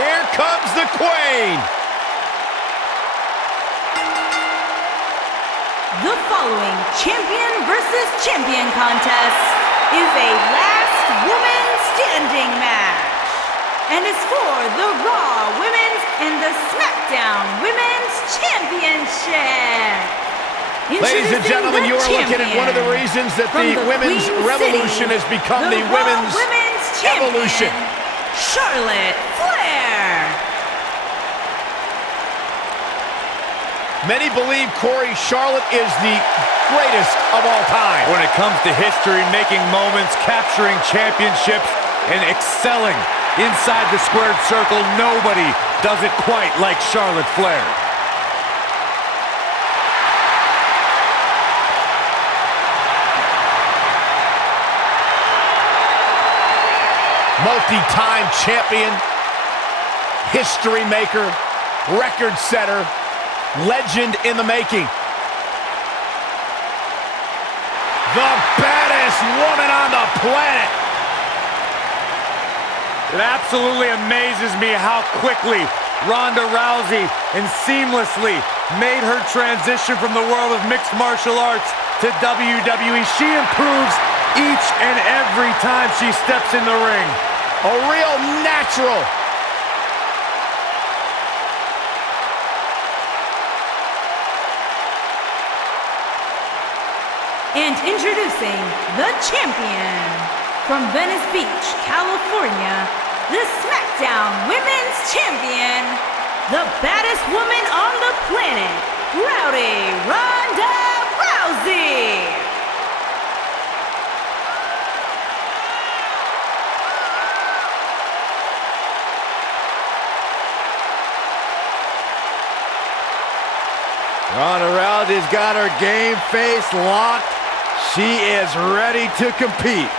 Here comes the Queen. The following champion versus champion contest is a last woman standing match and is for the Raw Women's and the SmackDown Women's Championship. Ladies and gentlemen, you are looking at one of the reasons that the Women's Revolution has become the Women's Evolution. Charlotte Flair. Many believe, Corey, Charlotte is the greatest of all time. When it comes to history, making moments, capturing championships, and excelling inside the squared circle, nobody does it quite like Charlotte Flair. Multi-time champion, history maker, record setter, legend in the making. The baddest woman on the planet. It absolutely amazes me how quickly Ronda Rousey and seamlessly made her transition from the world of mixed martial arts to WWE. She improves each and every time she steps in the ring. A real natural. And introducing the champion from Venice Beach, California, the SmackDown Women's Champion, the baddest woman on the planet, Rowdy Ronda Rousey. Ronda Rousey's got her game face locked. She is ready to compete.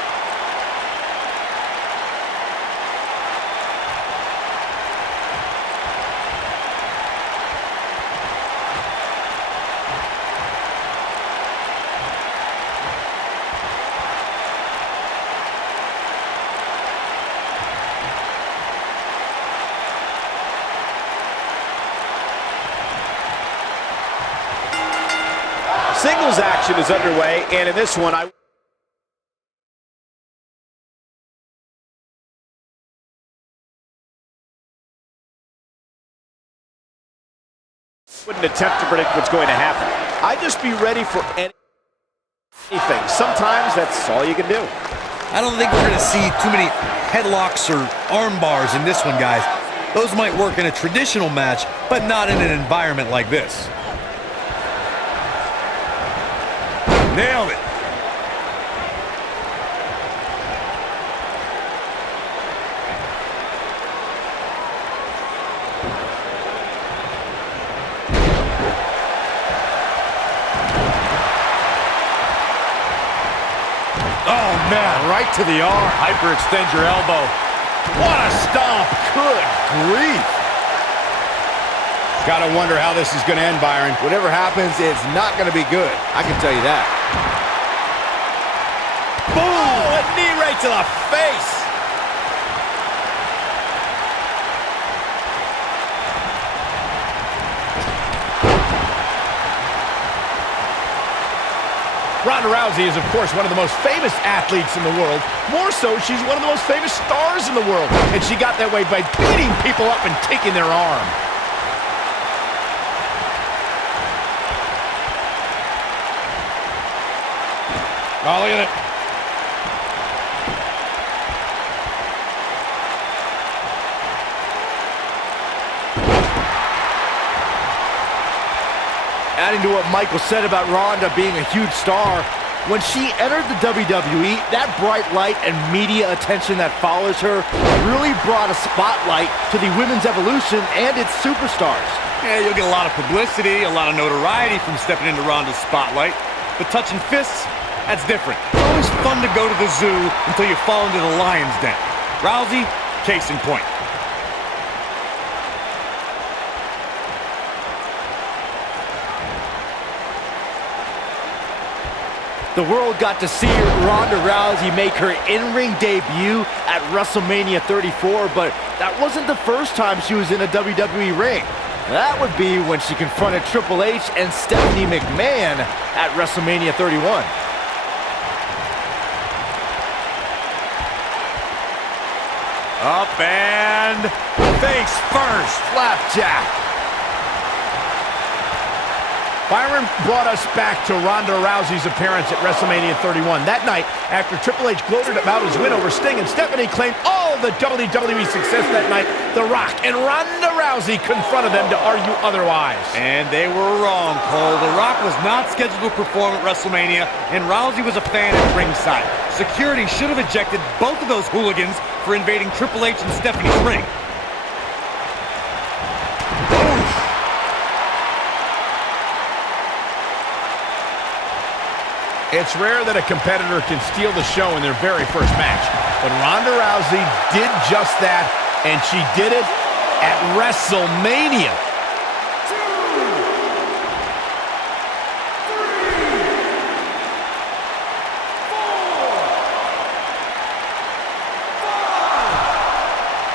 Singles action is underway, and in this one, I wouldn't attempt to predict what's going to happen. I'd just be ready for anything. Sometimes that's all you can do. I don't think we're going to see too many headlocks or arm bars in this one, guys. Those might work in a traditional match, but not in an environment like this. Nailed it. Oh, man, right to the arm. Hyperextend your elbow. What a stomp. Good grief. Gotta wonder how this is gonna end, Byron. Whatever happens, it's not gonna be good. I can tell you that. Boom! Oh, a knee right to the face. Ronda Rousey is, of course, one of the most famous athletes in the world. More so, she's one of the most famous stars in the world. And she got that way by beating people up and taking their arm. Oh, look at it. Adding to what Michael said about Ronda being a huge star, when she entered the WWE, that bright light and media attention that follows her really brought a spotlight to the women's evolution and its superstars. Yeah, you'll get a lot of publicity, a lot of notoriety from stepping into Ronda's spotlight, but touching fists, that's different. It's always fun to go to the zoo until you fall into the lion's den. Rousey, case in point. The world got to see Ronda Rousey make her in-ring debut at WrestleMania 34, but that wasn't the first time she was in a WWE ring. That would be when she confronted Triple H and Stephanie McMahon at WrestleMania 31. Up and face first. Flapjack. Byron brought us back to Ronda Rousey's appearance at WrestleMania 31. That night, after Triple H gloated about his win over Sting and Stephanie claimed all the WWE success that night, The Rock and Ronda Rousey confronted them to argue otherwise. And they were wrong, Cole. The Rock was not scheduled to perform at WrestleMania, and Rousey was a fan at ringside. Security should have ejected both of those hooligans for invading Triple H and Stephanie's ring. It's rare that a competitor can steal the show in their very first match, but Ronda Rousey did just that, and she did it at WrestleMania.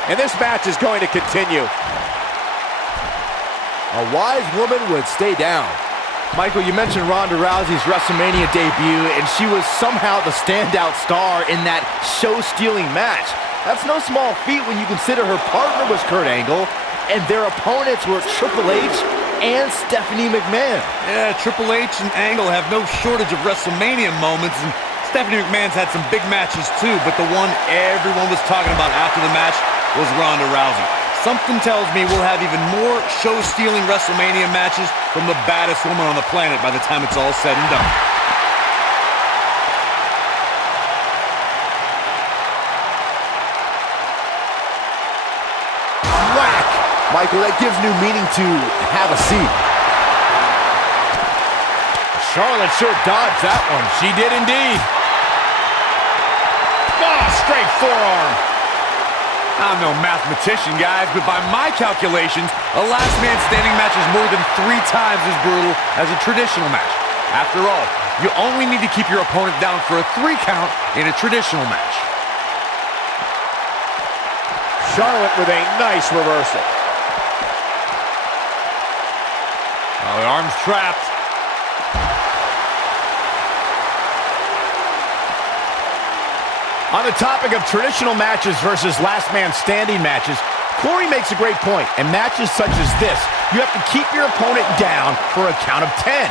And this match is going to continue. A wise woman would stay down. Michael, you mentioned Ronda Rousey's WrestleMania debut, and she was somehow the standout star in that show-stealing match. That's no small feat when you consider her partner was Kurt Angle, and their opponents were Triple H and Stephanie McMahon. Yeah, Triple H and Angle have no shortage of WrestleMania moments, and Stephanie McMahon's had some big matches too, but the one everyone was talking about after the match was Ronda Rousey. Something tells me we'll have even more show-stealing WrestleMania matches from the baddest woman on the planet by the time it's all said and done. Whack! Michael, that gives new meaning to have a seat. Charlotte sure dodged that one. She did indeed. Oh, straight forearm. I'm no mathematician, guys, but by my calculations, a last man standing match is more than 3 times as brutal as a traditional match. After all, you only need to keep your opponent down for a 3 count in a traditional match. Charlotte with a nice reversal. Oh, the arm's trapped. On the topic of traditional matches versus last man standing matches, Corey makes a great point. In matches such as this, you have to keep your opponent down for a count of 10.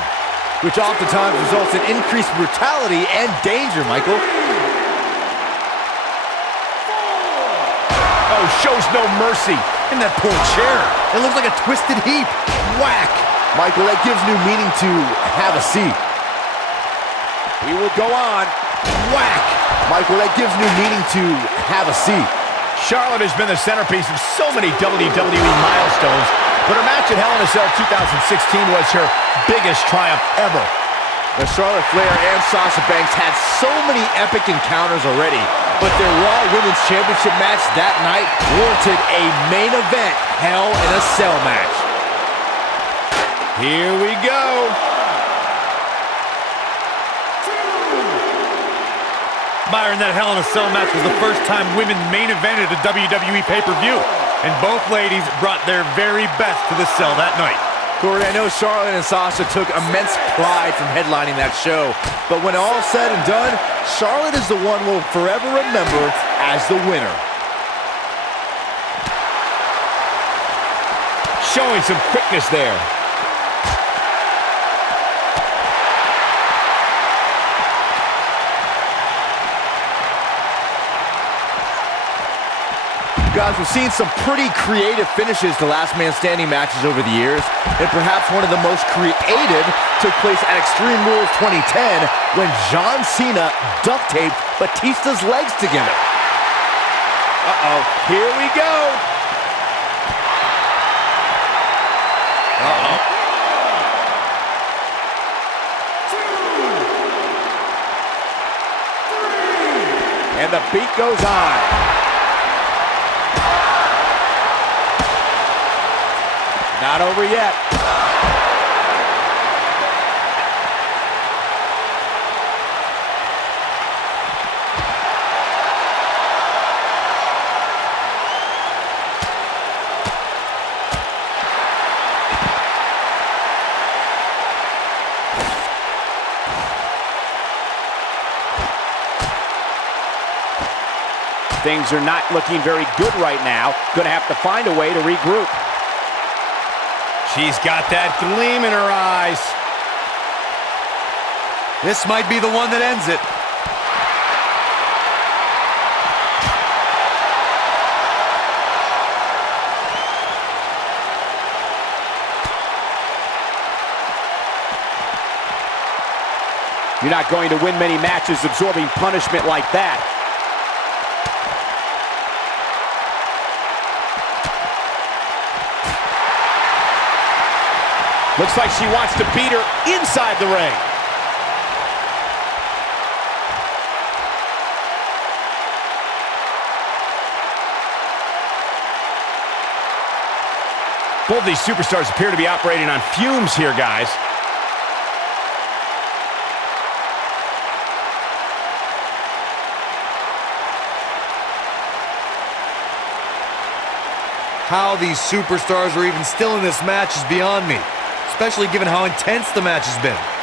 Which oftentimes results in increased brutality and danger, Michael. Oh, shows no mercy. In that poor chair. It looks like a twisted heap. Whack! Michael, that gives new meaning to have a seat. We will go on. Whack! Michael, that gives new meaning to have a seat. Charlotte has been the centerpiece of so many WWE milestones, but her match at Hell in a Cell 2016 was her biggest triumph ever. The Charlotte Flair and Sasha Banks had so many epic encounters already, but their Raw Women's Championship match that night warranted a main event Hell in a Cell match. Here we go. Byron, that Hell in a Cell match was the first time women main evented a WWE pay-per-view, and both ladies brought their very best to the cell that night. Corey, I know Charlotte and Sasha took immense pride from headlining that show, but when all's said and done, Charlotte is the one we'll forever remember as the winner. Showing some quickness there. Guys, we've seen some pretty creative finishes to last man standing matches over the years, and perhaps one of the most creative took place at Extreme Rules 2010 when John Cena duct taped Batista's legs together. Uh-oh, here we go. Uh-oh. And the beat goes on. Not over yet. Things are not looking very good right now. Gonna have to find a way to regroup. She's got that gleam in her eyes. This might be the one that ends it. You're not going to win many matches absorbing punishment like that. Looks like she wants to beat her inside the ring. Both these superstars appear to be operating on fumes here, guys. How these superstars are even still in this match is beyond me, especially given how intense the match has been.